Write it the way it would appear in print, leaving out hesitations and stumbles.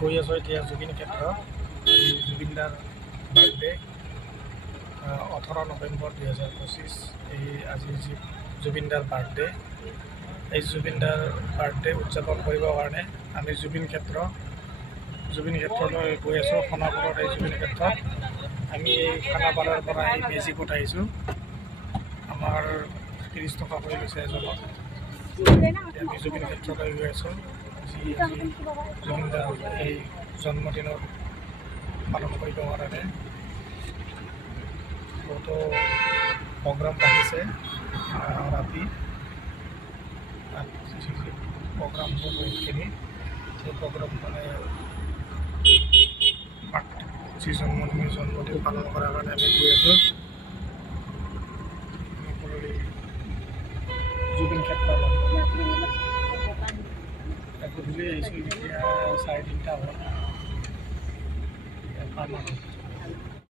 গৈ আছোঁ এতিয়া জুবিন ক্ষেত্ৰ। জুবিনদাৰ বাৰ্থডে 18 নৱেম্বৰ 2025। আজি জুবিনদাৰ বাৰ্থডে। এই জুবিনদাৰ বাৰ্থডে উদযাপন কৰিবৰ কাৰণে আমি জুবিন ক্ষেত্ৰলৈ গৈ আছোঁ। খানাপাৰাৰ এই জুবিন ক্ষেত্ৰত আমি এই খানাপাৰাৰ পৰা এই মেজিকত আহিছোঁ। আমাৰ 30 টকা হৈ গৈছে এজনত। আমি জুবিন ক্ষেত্ৰলৈ গৈ আছোঁ, যি জুবিনদাৰ এই জন্মদিনৰ পালন কৰিবৰ কাৰণে বহুতো প্ৰগ্ৰাম ৰাখিছে। ৰাতি প্ৰগ্ৰামবোৰ বহুতখিনি সেই প্ৰগ্ৰাম মানে যি জন্মদিন পালন কৰাৰ কাৰণে আমি গৈ আছোঁ জুবিন ক্ষেত্ৰলৈ। গধূলি আহিছোঁ, এতিয়া 3:30 হ'ল।